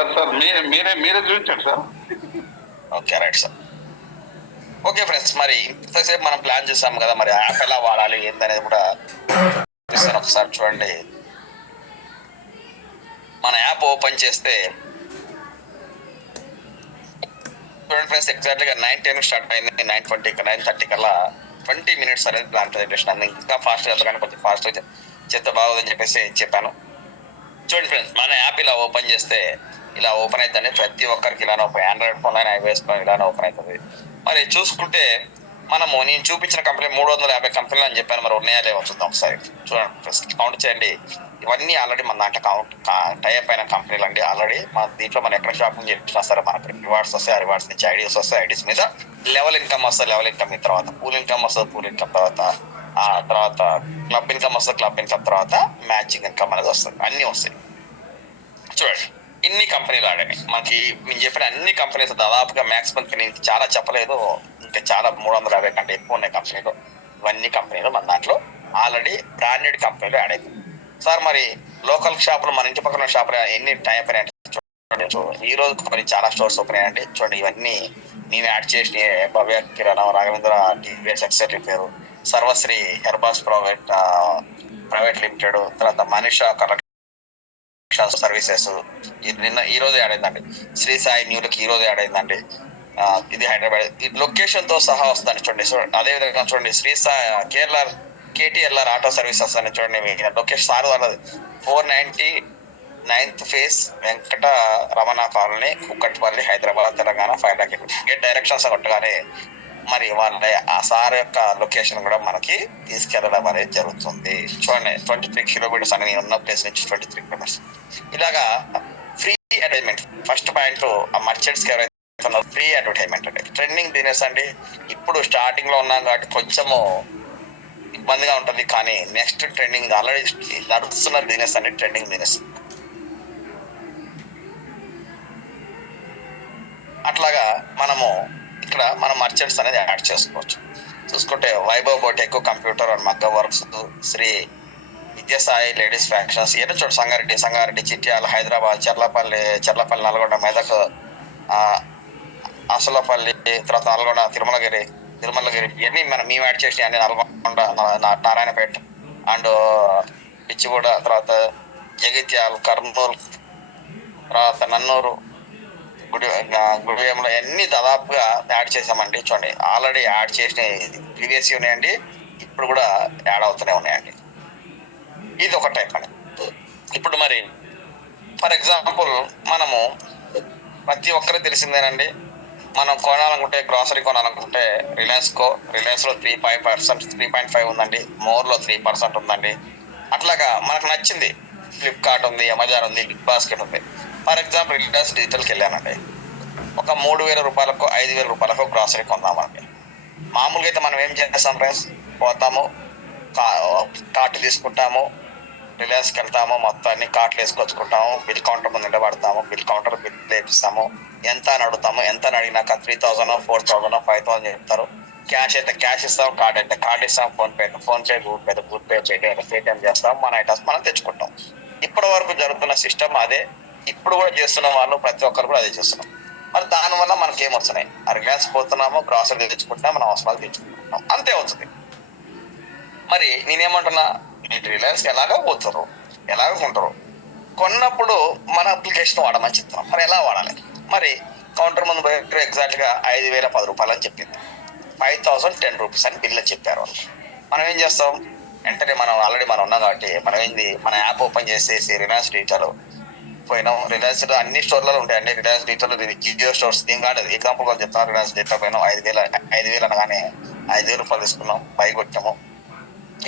Sir sir మీరే చూపించండి sir. Okay right sir. Okay friends, మరి ఇంతసేపు మనం ప్లాన్ చేసాం కదా, మరి యాప్ ఎలా వాడాలి ఏంటనేది కూడా చూపిస్తాను. ఒకసారి చూడండి. మన యాప్ ఓపెన్ చేస్తే చూడండి ఫ్రెండ్స్, ఎగ్జాక్ట్గా 9:10 స్టార్ట్ అయింది. 9:20 9:30 కల్లా 20 minutes అనేది ప్లాన్ ప్రజెంటేషన్ అంది. ఇంకా ఫాస్ట్గా వెళ్తాను, కొంచెం ఫాస్ట్గా చెప్తే బాగోదని చెప్పేసి చెప్పాను. చూడండి ఫ్రెండ్స్, మన యాప్ ఇలా ఓపెన్ చేస్తే ఇలా ఓపెన్ అవుతుంది. ప్రతి ఒక్కరికి ఇలానే ఓపెన్, ఆండ్రాయిడ్ ఫోన్ అయినా ఐఓఎస్ ఫోన్ ఇలానే ఓపెన్ అవుతుంది. మరి చూసుకుంటే మనము నేను చూపించిన కంపెనీ 350 కంపెనీలు అని చెప్పాను. మరి ఉన్నాయా లేవో చూద్దాం ఒకసారి. చూడండి ఫ్రెండ్స్, కౌంట్ చేయండి. ఇవన్నీ ఆల్రెడీ మన దాంట్లో టైప్ అయిన కంపెనీలు అండి. ఆల్రెడీ మన దీంట్లో మనం ఎక్కడ షాపింగ్ చేసినా సరే మనకి రివార్డ్స్ వస్తాయి. ఆ రివార్డ్స్ నుంచి ఐడీస్ వస్తాయి. ఐడీస్ మీద లెవెల్ ఇన్కమ్ వస్తుంది. లెవెల్ ఇన్కమ్ తర్వాత పూల్ ఇన్కమ్ వస్తుంది. పూల్ ఇన్కమ్ తర్వాత క్లబ్ ఇన్కమ్ వస్తుంది. క్లబ్ ఇన్కమ్ తర్వాత మ్యాచింగ్ ఇన్కమ్ అనేది వస్తుంది. అన్నీ వస్తాయి. చూడండి, ఇన్ని కంపెనీలు ఆడాయి మనకి. నేను చెప్పిన అన్ని కంపెనీస్ దాదాపుగా మ్యాక్స్ కంపెనీ చాలా చెప్పలేదు, ఇంకా చాలా 350 కంటే ఎక్కువ ఉన్నాయి కంపెనీలు. ఇవన్నీ కంపెనీలు మన దాంట్లో ఆల్రెడీ బ్రాండెడ్ కంపెనీలు యాడ్ అయిపోయి. సార్ మరి లోకల్ షాపులు, మన ఇంటి పక్కన షాపులు ఎన్ని టైప్ అయినాయంటే చూడండి, ఈ రోజు కొన్ని చాలా స్టోర్స్ ఓపెన్ అయ్యాయండి. చూడండి, ఇవన్నీ మేము యాడ్ చేసిన భవ్య కిరాణా, రాఘవేంద్ర టీవీఎస్ ఎక్సెట్రీ పేరు, సర్వశ్రీ హెర్బాస్ ప్రైవేట్ లిమిటెడ్, తర్వాత మనీషా సర్వీసెస్ ఈ రోజు యాడ్ అయిందండి. శ్రీ సాయి న్యూలకు ఈ రోజు యాడ్ అయిందండి. ఇది హైదరాబాద్, ఇది లొకేషన్ తో సహా వస్తుందండి. చూడండి, అదే విధంగా చూడండి, Shri Sai Kerala KTLR auto services అని చూడండి. లొకేషన్ సార్ వాళ్ళది 499th phase Venkata Ramana colony, Kukatpally, Hyderabad, Telangana 5 lakh. Get directions కొట్టగానే మరి వాళ్ళ ఆ సార్ యొక్క లొకేషన్ కూడా మనకి తీసుకెళ్లడం అనేది జరుగుతుంది. చూడండి, 23 kilometers అని నేను ఉన్న ప్లేస్ నుంచి 23 kilometers. ఇలాగా ఫ్రీ అడ్వర్టైజ్మెంట్. ఫస్ట్ పాయింట్, ఆ మర్చెంట్స్ కి ఎవరైతే ఫ్రీ అడ్వర్టైజ్మెంట్ అండి. ట్రెండింగ్ బిజినెస్ అండి. ఇప్పుడు స్టార్టింగ్ లో ఉన్నాం కాబట్టి కొంచెము ఇబ్బందిగా ఉంటుంది, కానీ నెక్స్ట్ ట్రెండింగ్ ఆల్రెడీ నడుస్తున్న బిజినెస్ అండి. ట్రెండింగ్ బిజినెస్ అట్లాగా మనము ఇక్కడ మన మర్చెంట్స్ అనేది యాడ్ చేసుకోవచ్చు. చూసుకుంటే వైభవ్ బోటెక్, కంప్యూటర్ అండ్ మగ్గ works, Shri Vidyasai ladies fashions, ఇవన్నీ చూడండి. సంగారెడ్డి, చిట్యాల, హైదరాబాద్, చర్లపల్లి, నల్గొండ, మెదక్, అసలపల్లి, తర్వాత నల్గొండ, తిరుమలగిరి, ఇవన్నీ మేము యాడ్ చేసిన అన్ని నల్గొండ, నారాయణపేట అండ్ పిచ్చిగూడ, తర్వాత జగిత్యాల, కర్నూలు, తర్వాత నన్నూరు, గుడివేములో అన్ని దాదాపుగా యాడ్ చేసామండి. చూడండి, ఆల్రెడీ యాడ్ చేసిన ప్రీవియస్ ఉన్నాయండి, ఇప్పుడు కూడా యాడ్ అవుతూనే ఉన్నాయండి. ఇది ఒక టైప్ అండి. ఇప్పుడు మరి ఫర్ ఎగ్జాంపుల్ మనము ప్రతి ఒక్కరికి తెలిసిందేనండి, మనం కొనాలనుకుంటే, గ్రాసరీ కొనాలనుకుంటే రిలయన్స్లో 3.5% ఉందండి. మోర్లో 3% ఉందండి. అట్లాగా మనకు నచ్చింది ఫ్లిప్కార్ట్ ఉంది, అమెజాన్ ఉంది, బిగ్ బాస్కెట్ ఉంది. ఫర్ ఎగ్జాంపుల్ రిలయన్స్ డిజిటల్కి వెళ్ళానండి. ఒక 3,000 రూపాయలకు 5,000 రూపాయలకు గ్రాసరీ కొందామండి. మామూలుగా అయితే మనం ఏం చేస్తాం ఫ్రెండ్స్, పోతాము, కార్టు తీసుకుంటాము, రిలయన్స్కి వెళ్తాము, మొత్తాన్ని కార్ట్లు వేసుకొచ్చుకుంటాము, బిల్ కౌంటర్ ముందు నిలబడతాము, బిల్ వేపిస్తాము, ఎంత అని అడుగుతాము. ఎంత అని అడిగినాక 3,000, 4,000, 5,000 చెప్తారు. క్యాష్ అయితే క్యాష్ ఇస్తాం, కార్డ్ అయితే కార్డ్ ఇస్తాం, ఫోన్పే గూగుల్ పే చేయడం, పేటిఎం చేస్తాం, మన ఐటమ్స్ మనం తెచ్చుకుంటాం. ఇప్పటి వరకు జరుగుతున్న సిస్టమ్ అదే. ఇప్పుడు కూడా చేస్తున్న వాళ్ళు ప్రతి ఒక్కరు కూడా అదే చేస్తున్నాం. మరి దానివల్ల మనకి ఏమొస్తున్నాయి, రిలయన్స్ పోతున్నాము, గ్రాసరీ తెచ్చుకుంటున్నాం, మనం అవసరాలు తెచ్చుకుంటున్నాం, అంతే అవుతుంది. మరి నేనేమంటున్నా, రిలయన్స్కి ఎలాగో పోతారు, ఎలాగో కొంటారు, కొన్నప్పుడు మన అప్లికేషన్ వాడమని చెప్తున్నాం. మరి ఎలా వాడాలి? మరి కౌంటర్ ముందు పోయి ఎగ్జాక్ట్గా 5,010 రూపాయలు అని చెప్పింది, 5,010 రూపీస్ అని బిల్ అని చెప్పారు వాళ్ళు. మనం ఏం చేస్తాం, వెంటనే మనం ఆల్రెడీ మనం ఉన్నాం కాబట్టి మన యాప్ ఓపెన్ చేసేసి రిలయన్స్ డిజిటల్ పోయినాం. రిలయన్స్ అన్ని స్టోర్లలో ఉంటాయండి. రిలయన్స్ డిజిటల్, జియో స్టోర్స్, దీని కాదు ఎగ్జాంపుల్ గా చెప్తాను. రిలయన్స్ డిజిటల్ పోయినాం, 5,000 అనగానే 5,000 రూపాయలు తీసుకున్నాం, పై కొట్టాము.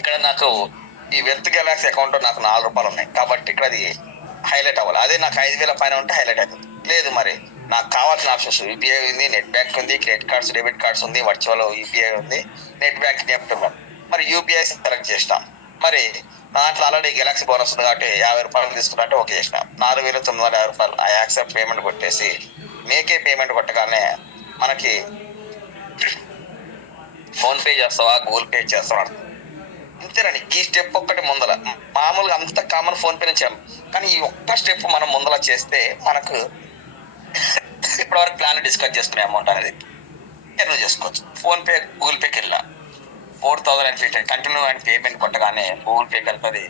ఇక్కడ నాకు ఈ వెల్త్ గెలాక్సీ అకౌంట్ నాకు 4 రూపాయలు ఉన్నాయి కాబట్టి ఇక్కడ అది హైలైట్ అవ్వాలి. అదే నాకు 5,000 పైన ఉంటే హైలైట్ అవుతుంది. లేదు, మరి నాకు కావాల్సిన ఆప్షన్స్ యూపీఐ ఉంది, నెట్ బ్యాంక్ ఉంది, క్రెడిట్ కార్డ్స్, డెబిట్ కార్డ్స్ ఉంది, వర్చువల్ యూపీఐ ఉంది, నెట్ బ్యాంక్ చెప్తున్నాం. మరి యూపీఐ సెలెక్ట్ చేసినాం. మరి దాంట్లో ఆల్రెడీ గెలాక్సీ బోనస్ ఉంది కాబట్టి 50 రూపాయలు తీసుకున్నట్టు ఓకే చేసినాం. 4,950 రూపాయలు ఆ యాక్సెప్ట్ పేమెంట్ కొట్టేసి మేకే పేమెంట్ కొట్టగానే మనకి ఫోన్పే చేస్తావా, గూగుల్ పే చేస్తావా, ఇంతేనండి. ఈ స్టెప్ ఒక్కటి ముందల మామూలుగా అంత కామన్ ఫోన్ పే నుంచి కానీ ఈ ఒక్క స్టెప్ మనం ముందల చేస్తే మనకు ఇప్పటివరకు ప్లాన్ డిస్కస్ చేసుకునే అమౌంట్ అనేది ఎర్న్ చేసుకోవచ్చు. ఫోన్ పే గూగుల్ పేకి వెళ్ళా 4,050 కంటిన్యూ అండ్ పేమెంట్ కొట్టగానే గూగుల్ పేకి వెళ్తుంది.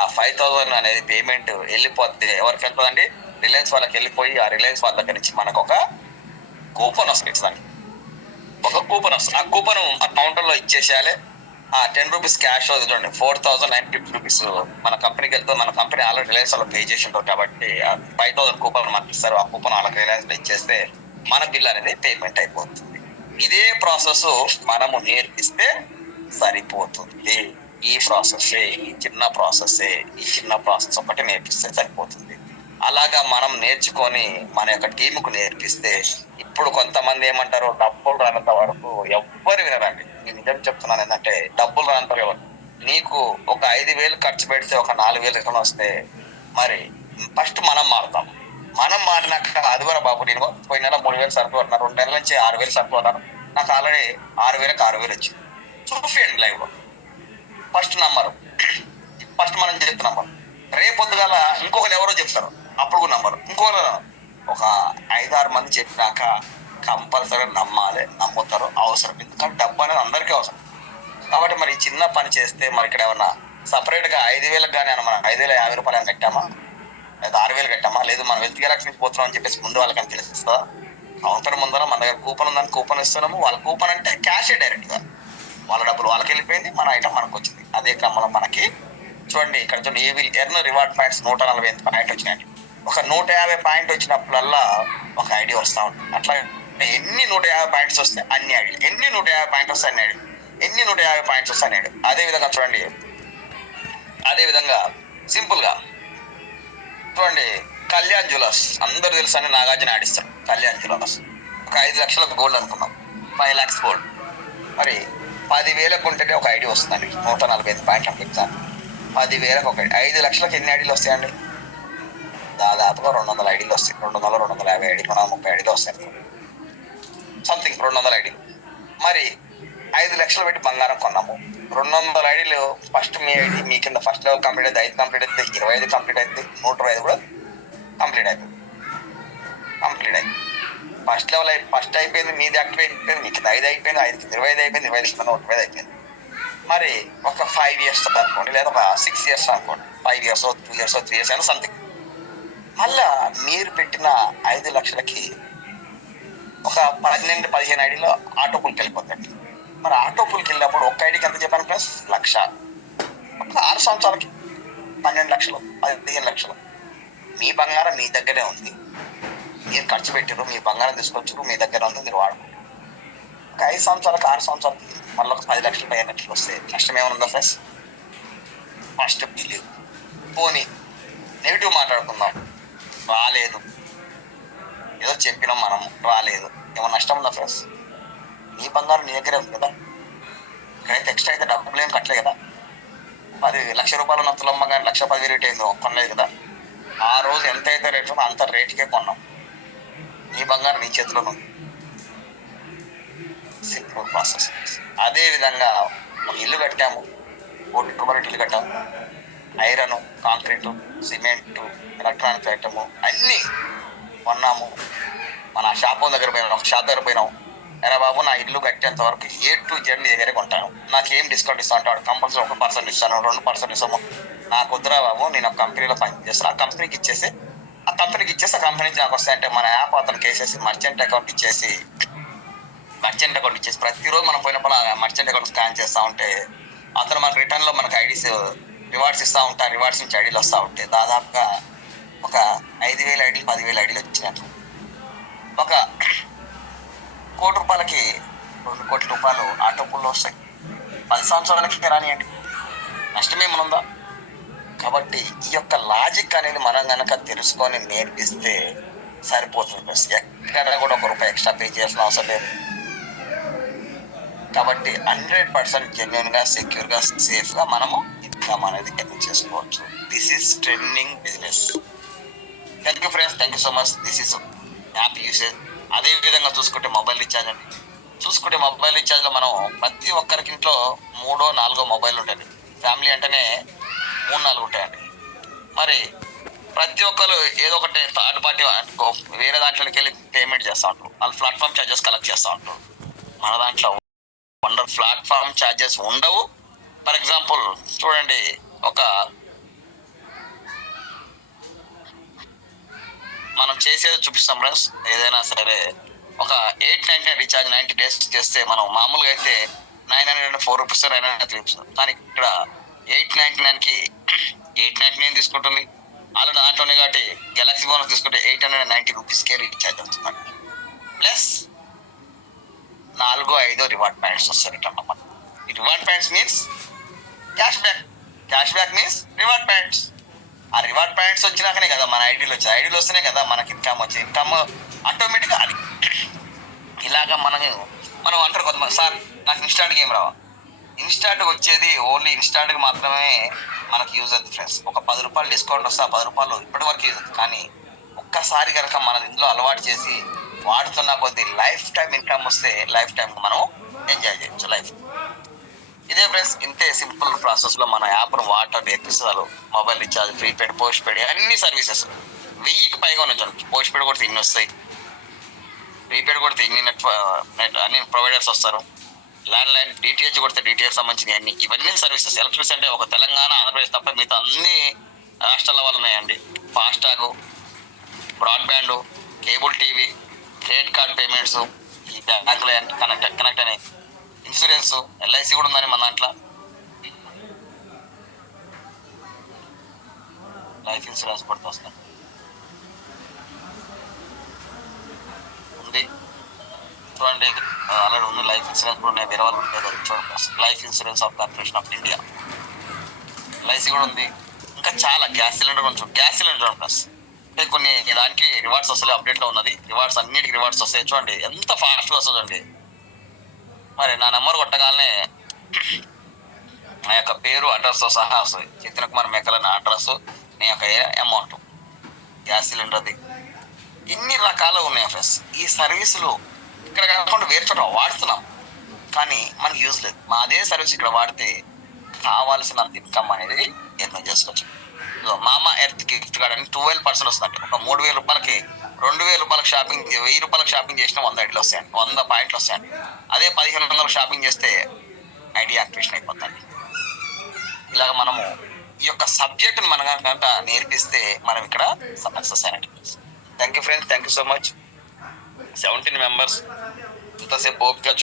ఆ 5,000 అనేది పేమెంట్ వెళ్ళిపోతే ఎవరికి వెళ్తుందండి? రిలయన్స్ వాళ్ళకి వెళ్ళిపోయి ఆ రిలయన్స్ వాళ్ళ దగ్గర నుంచి మనకు ఒక కూపన్ వస్తుంది. ఒక కూపన్ వస్తుంది. ఆ కూపన్ ఆ కౌంటర్ లో ఇచ్చేసేయాలి. ఆ 10 రూపీస్ క్యాష్ చూడండి, 4,950 రూపీస్ మన కంపెనీకి వెళ్తే మన కంపెనీ ఆల్రెడీ రిలయన్స్ వాళ్ళు పే చేసి ఉంటారు కాబట్టి ఆ 5,000 కూపన్ మనకి ఇస్తారు. ఆ కూపన్ వాళ్ళకి రిలయన్స్ లో ఇచ్చేస్తే మన బిల్ అనేది పేమెంట్ అయిపోతుంది. ఇదే ప్రాసెస్ మనము నేర్పిస్తే సరిపోతుంది. ఈ చిన్న ప్రాసెస్ ఒకటి నేర్పిస్తే సరిపోతుంది. అలాగా మనం నేర్చుకొని మన యొక్క టీంకు నేర్పిస్తే, ఇప్పుడు కొంతమంది ఏమంటారు, డబ్బులు రానంత వరకు ఎవ్వరు వినరండి. నేను నిజం చెప్తున్నాను. ఏంటంటే డబ్బులు రానంత ఎవరు, నీకు ఒక 5,000 ఖర్చు పెడితే ఒక 4,000 రిటర్న్ వస్తే మరి ఫస్ట్ మనం మారుతాం. మనం మారినాక అది కూడా బాబు, నేను పోయిన నెల 3,000 సరుకు కొట్టినా, 2 నెలల నుంచి 6,000 సరుకు కొట్టాను, నాకు ఆల్రెడీ 6,000కి 6,000 వచ్చింది. చూపియండి లైవ్ లో. ఫస్ట్ నంబరు, ఫస్ట్ మనం చెప్తున్నాం. రేపొద్దుగాల ఇంకొకరు ఎవరో చెప్తారు, అప్పుడు నంబరు ఇంకొకరు. ఒక 5-6 మంది చెప్పినాక కంపల్సరీ నమ్మాలి, నమ్ముతారు. అవసరం, ఎందుకంటే డబ్బు అనేది అందరికీ అవసరం. కాబట్టి మరి చిన్న పని చేస్తే మరి ఇక్కడ ఏమన్నా సపరేట్ గా 5,000 కానీ మనం 5,050 రూపాయలు కట్టామా, లేదా 6,000 కట్టామా, లేదు మనం వెల్త్ గెలాక్సీ నుంచి పోతున్నాం అని చెప్పేసి ముందు వాళ్ళకని తెలుస్తుందా? కౌంటర్ ముందర మన దగ్గర కూపన్ ఉందని కూపన్ ఇస్తున్నాము. వాళ్ళ కూపన్ అంటే క్యాషే డైరెక్ట్ గా, వాళ్ళ డబ్బులు వాళ్ళకి వెళ్ళిపోయింది, మన ఐటమ్ మనకు వచ్చింది. అదే క్రమంలో మనకి చూడండి, ఇక్కడ చూడండి, ఈ will earn reward points 148 point వచ్చినాయి. ఒక 150 పాయింట్ వచ్చినప్పుడల్లా ఒక ఐడి వస్తూ ఉంటుంది. అట్లా ఎన్ని 150 పాయింట్స్ వస్తే అన్ని ఐడీలు, ఎన్ని 150 పాయింట్స్ వస్తే అన్ని ఐడీలు, ఎన్ని 150 పాయింట్స్ వస్తే అన్ని ఐడీలు. అదే విధంగా చూడండి, అదే విధంగా సింపుల్ గా చూడండి, కళ్యాణ్ జ్యువెలర్స్ అందరూ తెలుసు అని నాగార్జున ఆడిస్తాం. కళ్యాణ్ జ్యువెలర్స్ ఒక 5 లక్షల గోల్డ్ అనుకున్నాం, 5 lakhs గోల్డ్. మరి 10,000 ఉంటేనే ఒక ఐడి వస్తుందండి, 145 పాయింట్లు అనుకుంటాను. 10,000 ఒక 5 లక్షలకు ఎన్ని ఐడీలు వస్తాయండి? దాదాపుగా 200 ఐడీలు వస్తాయి. 200, 250 ఐడీలు, 30 ఐడీలు వస్తాయి సంథింగ్, 200 ఐడీలు. మరి 5 లక్షలు పెట్టి బంగారం కొన్నాము, 200 ఐడీలు. ఫస్ట్ మీ ఐడి మీ కింద ఫస్ట్ లెవెల్ కంప్లీట్ అయితే 5 కంప్లీట్ అయితే 25 కంప్లీట్ అయితే 125 కూడా కంప్లీట్ అయిపోయింది. ఫస్ట్ లెవెల్ ఫస్ట్ అయిపోయింది, మీది యాక్టివేట్ అయిపోయింది, మీ కింద 5 అయిపోయింది, 5కి 25 అయిపోయింది, 25 కింద 125 అయిపోయింది. మరి ఒక 5 years అనుకోండి, లేదా ఒక 6 years అనుకోండి, 5 years 2 years 3 years అయినా సంథింగ్. మళ్ళా మీరు పెట్టిన 5 లక్షలకి ఒక 12-15 ఐడీలో ఆటో పుల్కి వెళ్ళిపోతాయి. మరి ఆటో పుల్కి వెళ్ళినప్పుడు ఒక్క ఐడికి ఎంత చెప్పాను ప్లస్ 1,00,000. ఒక 6 సంవత్సరాలకి 12 లక్షలు, 15 లక్షలు. మీ బంగారం మీ దగ్గరే ఉంది, మీరు ఖర్చు పెట్టారు, మీ బంగారం తీసుకొచ్చారు, మీ దగ్గర ఉంది, మీరు వాడుకుంటారు. ఒక 5 సంవత్సరాలకు 6 సంవత్సరాలకి మళ్ళీ ఒక 10 లక్షలు 15 లక్షలు వస్తే నష్టం ఏమనుందా ఫ్రెండ్స్? First believe. పోనీ నెగిటివ్ మాట్లాడుకుందాం, రాలేదు, ఏదో చెప్పినాం మనం, రాలేదు, ఏమో నష్టం ఉందా ఫ్రెండ్స్? మీ బంగారం నీ దగ్గరే ఉంది కదా. ఇక్కడైతే ఎక్స్ట్రా అయితే డబ్బులు ఏం కట్టలేదు కదా. 10 లక్షల రూపాయలు ఉన్న తులం బంగారం 1,10,000 రేట్ అయిందో కొనలేదు కదా. ఆ రోజు ఎంత అయితే రేట్ ఉందో అంత రేటుకే కొన్నాం. నీ బంగారం నీ చేతిలో ఉంది. Simple process. అదే విధంగా ఇల్లు కట్టాము, 1 కోటి రూపాయలు ఇల్లు కట్టాము. Iron, concrete, cement, electronics item అన్నీ కొన్నాము. మన షాప్ దగ్గర పోయినాం, ఒక షాప్ దగ్గర పోయినాం, ఎరా బాబు నా ఇల్లు కట్టేంత వరకు A to Z నీ దగ్గరే కొంటాను, నాకు ఏం డిస్కౌంట్ ఇస్తా అంటే వాడు కంపల్సరీ 1% ఇస్తాను, 2% ఇస్తాము. నాకు వద్దురా బాబు, నేను ఒక కంపెనీలో పనిచేస్తాను, ఆ కంపెనీకి ఇచ్చేసి ఆ కంపెనీ నాకు వస్తాయంటే మన యాప్ అతనికి వేసేసి మర్చెంట్ అకౌంట్ ఇచ్చేసి ప్రతిరోజు మనం పోయినప్పుడు ఆ మర్చెంట్ అకౌంట్ స్కాన్ చేస్తూ ఉంటే అతను మనకు రిటర్న్లో మనకు ఐడీస్ రివార్డ్స్ ఇస్తూ ఉంటారు. రివార్డ్స్ నుంచి ఐడీలు వస్తూ ఉంటాయి. దాదాపుగా ఒక 5,000 ఐడీలు 10,000 ఐడీలు వచ్చినట్లు. ఒక 1 కోటి రూపాయలకి 2 కోట్ల రూపాయలు ఆటో పుల్లో వస్తాయి. 10 సంవత్సరాలకి రానియండి, నష్టమేమనుందా? కాబట్టి ఈ యొక్క లాజిక్ అనేది మనం కనుక తెలుసుకొని నేర్పిస్తే సరిపోతుంది. ఎక్కడ కూడా 1 రూపాయి ఎక్స్ట్రా పే చేయాల్సిన అవసరం లేదు. కాబట్టి 100% జెన్యున్ గా, సెక్యూర్ గా, సేఫ్ గా మనము ఇన్కమ్ అనేది ఎర్న్ చేసుకోవచ్చు. This is trending business. Thank you friends, thank you so much. This is app usage. అదే విధంగా చూసుకుంటే మొబైల్ రీఛార్జ్ అండి. మొబైల్ రీఛార్జ్ లో మనం ప్రతి ఒక్కరికి ఇంట్లో 3-4 మొబైల్ ఉంటుంది. ఫ్యామిలీ అంటేనే 3-4 ఉంటాయండి. మరి ప్రతి ఒక్కరు ఏదో ఒకటి థర్డ్ పార్టీ వేరే దాంట్లోకి వెళ్ళి పేమెంట్ చేస్తూ ఉంటారు. వాళ్ళు ప్లాట్ఫామ్ ఛార్జెస్ కలెక్ట్ చేస్తూ ఉంటారు. మన దాంట్లో ప్లాట్ఫామ్ ఛార్జెస్ ఉండవు. ఫర్ ఎగ్జాంపుల్ చూడండి, ఒక మనం చేసేది చూపిస్తాం ఫ్రెండ్స్. ఏదైనా సరే ఒక 899 రీఛార్జ్ 90 days చేస్తే మనం మామూలుగా అయితే 904 రూపీస్ 903 రూపీస్, కానీ ఇక్కడ 899కి 899 తీసుకుంటుంది. అలా దాంట్లోనే కాబట్టి గెలాక్సీ బోనస్ తీసుకుంటే 890 రూపీస్కే రీఛార్జ్ అవుతుందండి. ప్లస్ 4-5 రివార్డ్ పాయింట్స్ వస్తాయి రిటర్న్ అన్నమాట. ఈ reward points means cash back. Cash back means reward points. ఆ రివార్డ్ పాయింట్స్ వచ్చినాకనే కదా మన ఐడీలు వచ్చాయి. ఐడీలు వస్తేనే కదా మనకి ఇన్కమ్ వచ్చే. ఇన్కమ్ ఆటోమేటిక్గా అది ఇలాగా మనం అంటారు కొంతమంది, సార్ నాకు ఇన్స్టాంట్గా ఏం రావా. ఇన్స్టాంట్గా వచ్చేది ఓన్లీ ఇన్స్టాంట్గా మాత్రమే మనకి యూజ్ అవుతుంది ఫ్రెండ్స్. ఒక 10 రూపాయలు డిస్కౌంట్ వస్తే ఆ 10 రూపాయలు ఇప్పటి వరకు యూజ్ అవుతుంది. కానీ ఒక్కసారి కనుక మనం ఇందులో అలవాటు చేసి వాడుతున్న కొద్ది లైఫ్ టైం ఇన్కమ్ వస్తే లైఫ్ టైం మనం ఎంజాయ్ చేయొచ్చు లైఫ్. ఇదే ఫ్రెండ్స్, ఇంతే సింపుల్ ప్రాసెస్ లో మన యాప్ను వాడటం నేర్పిస్తారు. Mobile recharge, prepaid, post paid అన్ని సర్వీసెస్ 1000కి పైగా ఉన్నాయి. పోస్ట్ పెయిడ్ కొడితే ఇన్ని వస్తాయి, ప్రీపెయిడ్ కొడితే ఇన్ని నెట్ అన్ని ప్రొవైడర్స్ వస్తారు. ల్యాండ్లైన్, డిటిహెచ్ కొడితే డిటిహెచ్ సంబంధించిన అన్ని ఇవన్నీ సర్వీసెస్. ఎలక్ట్రిసిటీ అంటే ఒక తెలంగాణ, ఆంధ్రప్రదేశ్ తప్ప మిగతా అన్ని రాష్ట్రాల వాళ్ళు ఉన్నాయండి. FASTag, broadband, cable TV, credit card payments, ఈ బ్యాంకులు కనెక్ట్ అని, ఇన్సూరెన్స్, ఎల్ఐసి కూడా ఉందని మన దాంట్లో. లైఫ్ ఇన్సూరెన్స్ కూడా వస్తుంది ఉంది చూడండి. ఆల్రెడీ ఉంది లైఫ్ ఇన్సూరెన్స్ కూడా ఉన్నాయి. వేరే వాళ్ళు ఉండేది చూడండి. Life insurance of corporation of India, LIC కూడా ఉంది. ఇంకా చాలా గ్యాస్ సిలిండర్ కొంచెం గ్యాస్ సిలిండర్ ప్లస్ అంటే కొన్ని దానికి రివార్డ్స్ వస్తాయి. అప్డేట్లో ఉన్నది రివార్డ్స్, అన్నిటికి రివార్డ్స్ వస్తాయి. చూడండి ఎంత ఫాస్ట్గా వస్తుందండి. మరి నా నెంబర్ కొట్టగానే నా యొక్క పేరు, అడ్రస్తో సహా వస్తుంది. చిత్తన కుమార్ మేకల నా అడ్రస్, నీ యొక్క అమౌంట్, గ్యాస్ సిలిండర్ది, ఇన్ని రకాలు ఉన్నాయి ఫ్రెండ్స్. ఈ సర్వీసులు ఇక్కడ కాకుండా వేరే చోట వాడుతున్నాం కానీ మనకి యూజ్ లేదు. మా అదే సర్వీస్ ఇక్కడ వాడితే కావాల్సినంత ఇన్కమ్ అనేది యత్నం చేసుకోవచ్చు. మామా ఎర్త్ గిఫ్ట్ కార్డ్ అని 12% వస్తుందండి. ఒక 3000 రూపాయలకి 2000 రూపాయలకు షాపింగ్, 1000 రూపాయలకు షాపింగ్ చేసిన 100 ఐడీలు వస్తాయండి, 100 పాయింట్లు వస్తాయండి. అదే 1500 షాపింగ్ చేస్తే ఐడి యాక్టివేషన్ అయిపోతుంది. ఇలాగ మనము ఈ యొక్క సబ్జెక్టును మన కనుక నేర్పిస్తే మనం ఇక్కడ సక్సెస్ అయినట్టు. Thank you friends, thank you so much. 17 members ఇంతసేపు ఓపిక